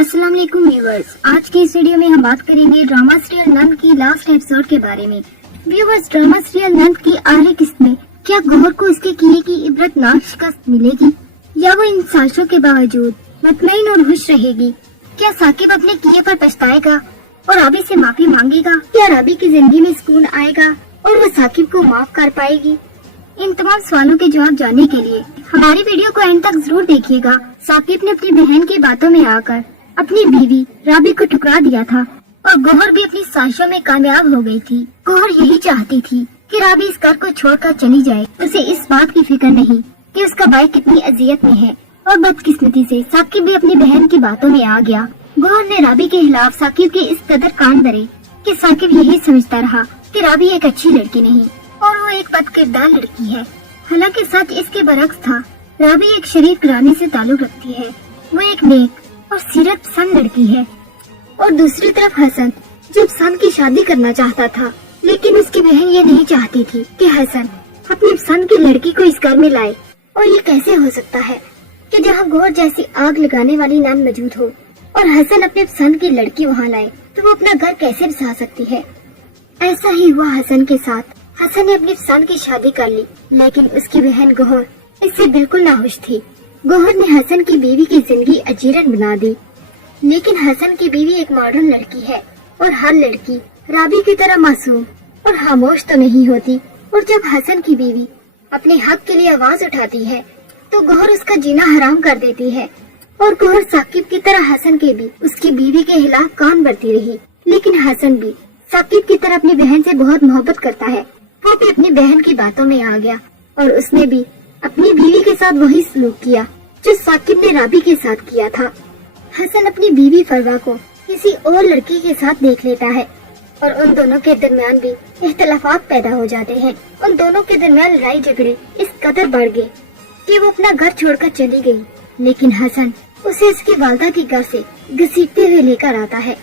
अस्सलाम वालेकुम व्यूवर्स, आज की इस वीडियो में हम बात करेंगे ड्रामा सीरियल नंद की लास्ट एपिसोड के बारे में। व्यूवर्स, ड्रामा सीरियल नंद की आखिरी किस्त में क्या गौहर को इसके किए की इबरतनाक शिकस्त मिलेगी या वो इन साजिशों के बावजूद मुतमईन और खुश रहेगी? क्या साकिब अपने किए पर पछताएगा और राबी से माफी मांगेगा? क्या राबी की जिंदगी में सुकून आएगा और वो साकिब को माफ कर पाएगी? इन तमाम सवालों के जवाब जानने के लिए हमारी वीडियो को एंड तक जरूर देखिएगा। साकिब ने अपनी बहन की बातों में आकर अपनी बीवी राबी को ठुकरा दिया था और गौहर भी अपनी साजिशों में कामयाब हो गई थी। गौहर यही चाहती थी कि राबी इस घर को छोड़कर चली जाए। उसे इस बात की फिक्र नहीं कि उसका भाई कितनी अजियत में है और बदकिस्मती से साकिब भी अपनी बहन की बातों में आ गया। गौहर ने राबी के खिलाफ साकिब के इस कदर कान भरे कि साकिब यही समझता रहा कि राबी एक अच्छी लड़की नहीं और वो एक बदकिरदार लड़की है। हालांकि सच इसके बरक्स था। राबी एक शरीफ घराने से ताल्लुक रखती है, वो एक नेक और सीरत पसंद लड़की है। और दूसरी तरफ हसन जब सन की शादी करना चाहता था, लेकिन उसकी बहन ये नहीं चाहती थी कि हसन अपनी पसंद की लड़की को इस घर में लाए। और ये कैसे हो सकता है कि जहाँ गौहर जैसी आग लगाने वाली नंद मौजूद हो और हसन अपने पसंद की लड़की वहाँ लाए, तो वो अपना घर कैसे बसा सकती है? ऐसा ही हुआ हसन के साथ। हसन ने अपनी पसंद की शादी कर ली, लेकिन उसकी बहन गौहर इससे बिल्कुल नाखुश थी। गौहर ने हसन की बीवी की जिंदगी अजीरन बना दी। लेकिन हसन की बीवी एक मॉडर्न लड़की है और हर लड़की राबी की तरह मासूम और खामोश तो नहीं होती। और जब हसन की बीवी अपने हक के लिए आवाज उठाती है तो गौहर उसका जीना हराम कर देती है। और गौहर साकिब की तरह हसन के भी उसकी बीवी के खिलाफ कान भरती रही। लेकिन हसन भी साकिब की तरह अपनी बहन से बहुत मोहब्बत करता है। वो भी अपनी बहन की बातों में आ गया और उसने भी अपनी बीवी के साथ वही सलूक किया जो साकिब ने राबी के साथ किया था। हसन अपनी बीवी फरवा को किसी और लड़की के साथ देख लेता है और उन दोनों के दरमियान भी इख्तलाफात पैदा हो जाते हैं। उन दोनों के दरमियान लड़ाई झगड़े इस कदर बढ़ गए कि वो अपना घर छोड़कर चली गई। लेकिन हसन उसे उसकी वालदा के घर से घसीटते हुए लेकर आता है।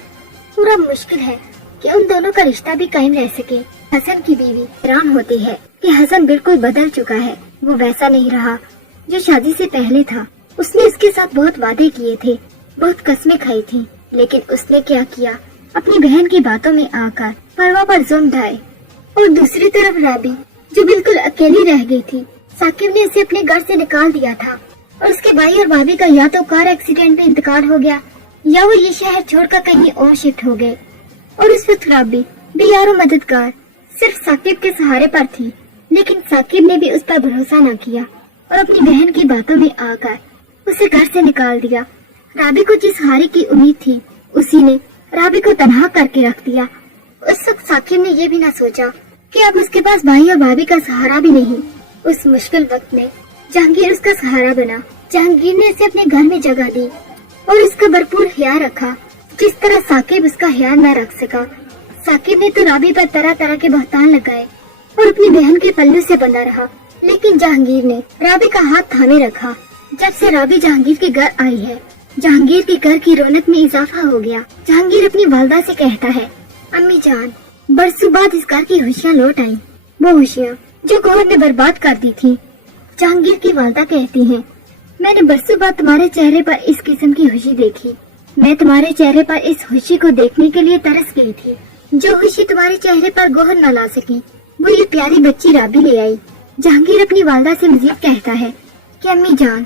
पूरा मुश्किल है कि उन दोनों का रिश्ता भी कायम रह सके। हसन की बीवी हैरान होती है कि हसन बिल्कुल बदल चुका है। वो वैसा नहीं रहा जो शादी से पहले था। उसने इसके साथ बहुत वादे किए थे, बहुत कस्में खाई थी, लेकिन उसने क्या किया? अपनी बहन की बातों में आकर परवा पर जुल्म ढाए। और दूसरी तरफ राबी जो बिल्कुल अकेली रह गई थी। साकिब ने उसे अपने घर से निकाल दिया था और उसके भाई और भाभी का या तो कार एक्सीडेंट में इंतकाल हो गया या वो ये शहर छोड़कर कहीं और शिफ्ट हो गए। और उस वक्त राबी बेयारो मददगार सिर्फ साकिब के सहारे पर थी। लेकिन साकिब ने भी उस पर भरोसा न किया और अपनी बहन की बातों में आकर उसे घर से निकाल दिया। राबी को जिस सहारे की उम्मीद थी उसी ने राबी को तन्हा करके रख दिया। उस वक्त साकिब ने ये भी न सोचा कि अब उसके पास भाई और भाभी का सहारा भी नहीं। उस मुश्किल वक्त में जहांगीर उसका सहारा बना। जहांगीर ने उसे अपने घर में जगह दी और उसका भरपूर ख्याल रखा, जिस तरह साकिब उसका ख्याल न रख सका। साकिब ने तो राबी पर तरह तरह के बहतान लगाए और अपनी बहन के पल्लू से बंधा रहा। लेकिन जहांगीर ने राबी का हाथ थामे रखा। जब से राबी जहांगीर के घर आई है, जहांगीर के घर की रौनक में इजाफा हो गया। जहांगीर अपनी वालदा से कहता है, अम्मी जान, बरसों बाद इस घर की खुशियाँ लौट आई, वो खुशियाँ जो गौहर ने बर्बाद कर दी थी। जहांगीर की वालदा कहती है, मैंने बरसों बाद तुम्हारे चेहरे पर इस किस्म की खुशी देखी। मैं तुम्हारे चेहरे पर इस खुशी को देखने के लिए तरस गई थी। जो खुशी तुम्हारे चेहरे पर गौहर न ला सकी, वो ये प्यारी बच्ची राबी ले आई। जहांगीर अपनी वालदा से मजीद कहता है कि अम्मी जान,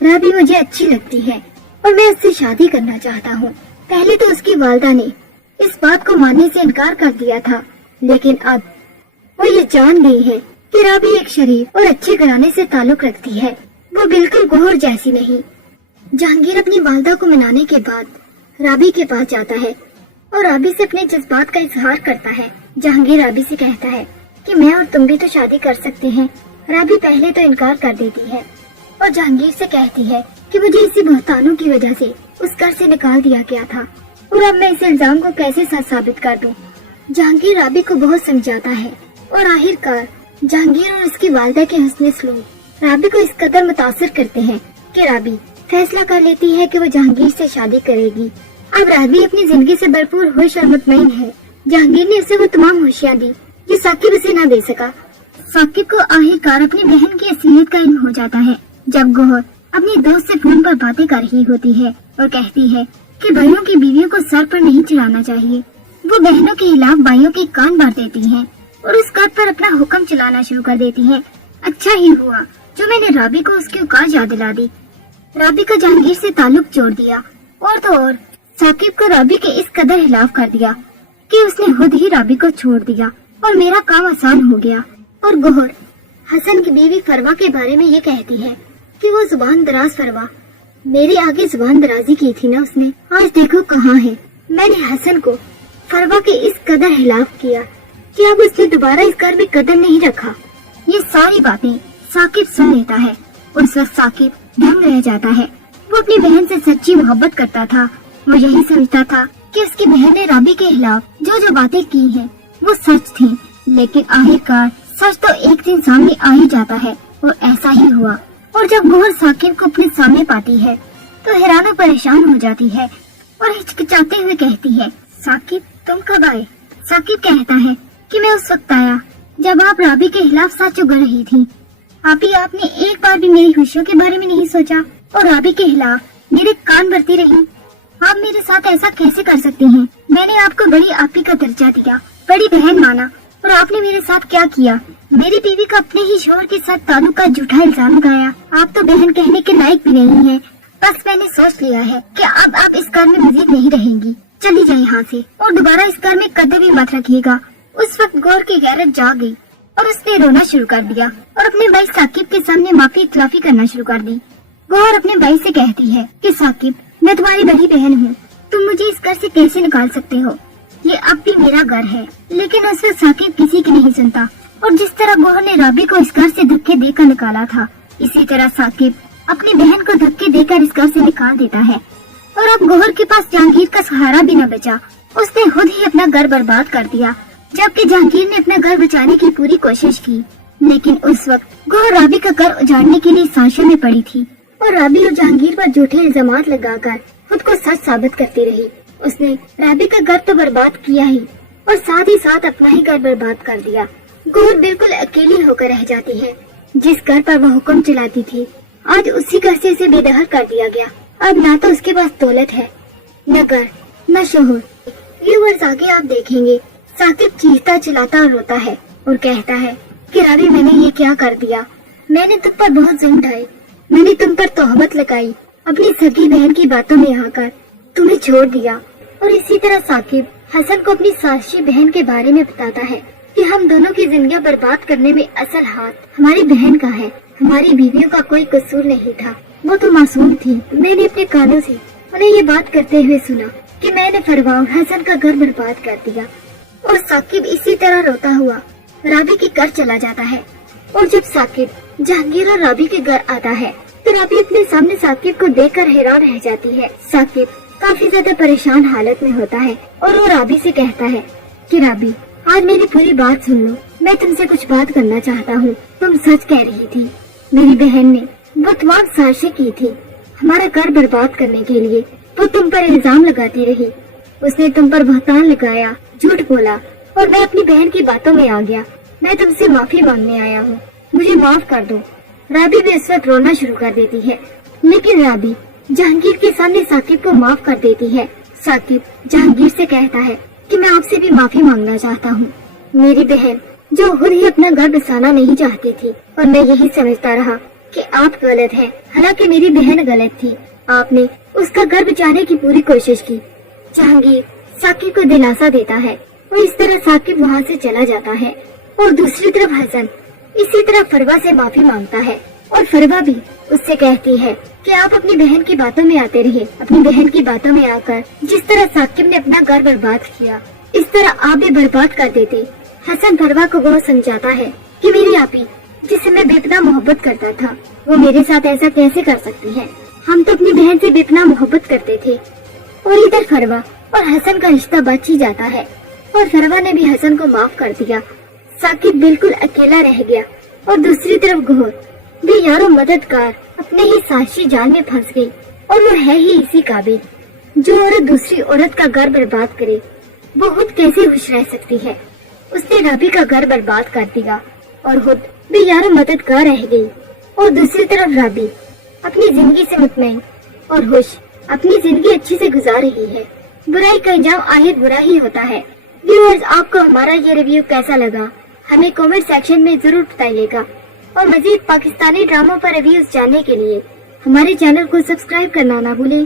राबी मुझे अच्छी लगती है और मैं उससे शादी करना चाहता हूँ। पहले तो उसकी वालदा ने इस बात को मानने से इनकार कर दिया था, लेकिन अब वो ये जान गई है कि राबी एक शरीफ और अच्छे घराने से ताल्लुक रखती है, वो बिल्कुल गौहर जैसी नहीं। जहांगीर अपनी वालदा को मनाने के बाद राबी के पास जाता है और राबी से अपने जज्बात का इजहार करता है। जहांगीर राबी से कहता है कि मैं और तुम भी तो शादी कर सकते हैं। राबी पहले तो इनकार कर देती है और जहांगीर से कहती है कि मुझे इसी बहतानों की वजह से उस घर से निकाल दिया गया था और अब मैं इस इल्जाम को कैसे सच साबित कर दूं। जहांगीर राबी को बहुत समझाता है और आखिरकार जहांगीर और उसकी वालदा के हुस्न सलूक राबी को इस कदर मुतासिर करते हैं कि राबी फैसला कर लेती है कि वो जहांगीर से शादी करेगी। अब राबी अपनी जिंदगी से भरपूर खुश और मुतमईन है। जहांगीर ने उसे वो तमाम खुशियाँ दी जो साकिब उसे न दे सका। साकिब को आखिरकार अपनी बहन की असलियत का इल्म हो जाता है जब गौहर अपनी दोस्त से फोन पर बातें कर रही होती है और कहती है कि भाइयों की बीवियों को सर पर नहीं चढ़ाना चाहिए। वो बहनों के खिलाफ भाइयों के कान भर देती हैं और उस घर पर अपना हुक्म चलाना शुरू कर देती हैं। अच्छा ही हुआ जो मैंने राबी को उसकी औकात याद दिला दी। राबी का जहांगीर से ताल्लुक जोड़ दिया और तो और साकिब को राबी के इस कदर हिलाफ कर दिया कि उसने खुद ही राबी को छोड़ दिया और मेरा काम आसान हो गया। और गोहर हसन की बीवी फरवा के बारे में ये कहती है कि वो जुबान दराज फरवा, मेरे आगे जुबान दराजी की थी ना उसने, आज देखो कहाँ है। मैंने हसन को फरवा के इस कदर हिलाफ किया कि अब उसने दोबारा इस घर में कदर नहीं रखा। ये सारी बातें साकिब सुन लेता है। उस वक्त साकिब दंग रह जाता है। वो अपनी बहन से सच्ची मोहब्बत करता था। वो यही समझता था कि उसकी बहन ने राबी के खिलाफ जो बातें की हैं वो सच थी, लेकिन आखिरकार सच तो एक दिन सामने आ ही जाता है और ऐसा ही हुआ। और जब गोहर साकिब को अपने सामने पाती है तो हैरान और परेशान हो जाती है और हिचकिचाते हुए कहती है, साकिब तुम कब आए? साकिब कहता है कि मैं उस वक्त आया जब आप राबी के खिलाफ सच उगल रही थी। आपने एक बार भी मेरी खुशियों के बारे में नहीं सोचा और राबी के खिलाफ मेरे कान भरती रही। आप मेरे साथ ऐसा कैसे कर सकती हैं? मैंने आपको बड़ी आपी का दर्जा दिया, बड़ी बहन माना, और आपने मेरे साथ क्या किया? मेरी बीवी का अपने ही शोहर के साथ ताल्लुक का झूठा इल्जाम लगाया। आप तो बहन कहने के लायक भी नहीं है। बस मैंने सोच लिया है कि अब आप इस घर में मजीद नहीं रहेंगी। चली जाए यहाँ से और दोबारा इस घर में कदम भी मत रखिएगा। उस वक्त गौर की गैरत जाग गई और उसने रोना शुरू कर दिया और अपने भाई साकिब के सामने माफी इख्तलाफी करना शुरू कर दी। गौर अपने भाई से कहती है कि साकिब, मैं तुम्हारी बड़ी बहन हूँ, तुम मुझे इस घर से कैसे निकाल सकते हो? ये अब भी मेरा घर है। लेकिन उस वक्त साकिब किसी की नहीं सुनता और जिस तरह गौहर ने राबी को इस घर से धक्के देकर निकाला था, इसी तरह साकिब अपनी बहन को धक्के देकर इस घर से निकाल देता है। और अब गौहर के पास जहांगीर का सहारा भी न बचा। उसने खुद ही अपना घर बर्बाद कर दिया, जबकि जहांगीर ने अपना घर बचाने की पूरी कोशिश की। लेकिन उस वक्त गौहर राबी का घर उजाड़ने के लिए साजिश में पड़ी थी और राबी और जहांगीर पर झूठे इल्जामात लगाकर खुद को सच साबित करती रही। उसने राबी का घर तो बर्बाद किया ही और साथ ही साथ अपना ही घर बर्बाद कर दिया। गौहर बिल्कुल अकेली होकर रह जाती है। जिस घर पर वह हुक्म चलाती थी, आज उसी घर से उसे बेदखल कर दिया गया। अब ना तो उसके पास दौलत है, न घर, न शोहर। व्यूअर्स, आगे आप देखेंगे साकिब चीखता चिल्लाता और रोता है और कहता है कि राबी, मैंने ये क्या कर दिया? मैंने तुम पर बहुत जुल्म ढाए, मैंने तुम पर तोहमत लगाई, अपनी सगी बहन की बातों में आकर तुम्हें छोड़ दिया। और इसी तरह साकिब हसन को अपनी साजिशी बहन के बारे में बताता है कि हम दोनों की जिंदगी बर्बाद करने में असल हाथ हमारी बहन का है। हमारी बीवियों का कोई कसूर नहीं था, वो तो मासूम थी। मैंने अपने कानों से उन्हें ये बात करते हुए सुना कि मैंने फरवा और हसन का घर बर्बाद कर दिया। और साकिब इसी तरह रोता हुआ राबी के घर चला जाता है। और जब साकिब जहांगीर और राबी के घर आता है तो राबी अपने सामने साकिब को देखकर हैरान रह जाती है। साकिब काफी ज्यादा परेशान हालत में होता है और वो राबी से कहता है कि राबी, आज मेरी पूरी बात सुन लो, मैं तुमसे कुछ बात करना चाहता हूँ। तुम सच कह रही थी, मेरी बहन ने वो तमाम साजिशें की थी हमारा घर बर्बाद करने के लिए। वो तुम पर इल्जाम लगाती रही, उसने तुम पर बहतान लगाया, झूठ बोला और मैं अपनी बहन की बातों में आ गया। मैं तुमसे माफी मांगने आया हूँ, मुझे माफ कर दो। राबी भी इस वक्त रोना शुरू कर देती है, लेकिन राबी जहांगीर के सामने साकिब को माफ कर देती है। साकिब जहांगीर से कहता है कि मैं आपसे भी माफी मांगना चाहता हूँ। मेरी बहन जो खुद ही अपना घर बसाना नहीं चाहती थी और मैं यही समझता रहा कि आप गलत हैं, हालांकि मेरी बहन गलत थी। आपने उसका घर बचाने की पूरी कोशिश की। जहांगीर साकिब को दिलासा देता है और इस तरह साकिब वहाँ से चला जाता है। और दूसरी तरफ हसन इसी तरह फरवा से माफी मांगता है और फरवा भी उससे कहती है कि आप अपनी बहन की बातों में आते रहिए। अपनी बहन की बातों में आकर जिस तरह साकिब ने अपना घर बर्बाद किया, इस तरह आप भी बर्बाद कर देते। हसन फरवा को वो समझाता है कि मेरी आपी जिससे मैं बेपनाह मोहब्बत करता था, वो मेरे साथ ऐसा कैसे कर सकती है? हम तो अपनी बहन से बेपनाह मोहब्बत करते थे। और इधर फरवा और हसन का रिश्ता बच ही जाता है और फरवा ने भी हसन को माफ कर दिया। साकिब बिल्कुल अकेला रह गया और दूसरी तरफ गौहर भी यारों मददगार अपने ही साजिशी जाल में फंस गई। और वो है ही इसी काबिल, जो औरत दूसरी औरत का घर बर्बाद करे वो खुद कैसे खुश रह सकती है। उसने राबी का घर बर्बाद कर दिया और खुद भी यारों मददगार रह गई। और दूसरी तरफ राबी अपनी जिंदगी से मुतमईन और खुश اپنی زندگی اچھی سے گزار رہی ہے۔ برائی کا انجام آخر برا ہی ہوتا ہے۔ ویورز، آپ کو ہمارا یہ ریویو کیسا لگا ہمیں کامنٹ سیکشن میں ضرور بتائیے گا، اور مزید پاکستانی ڈراموں پر ریویوز جاننے کے لیے ہمارے چینل کو سبسکرائب کرنا نہ بھولیں۔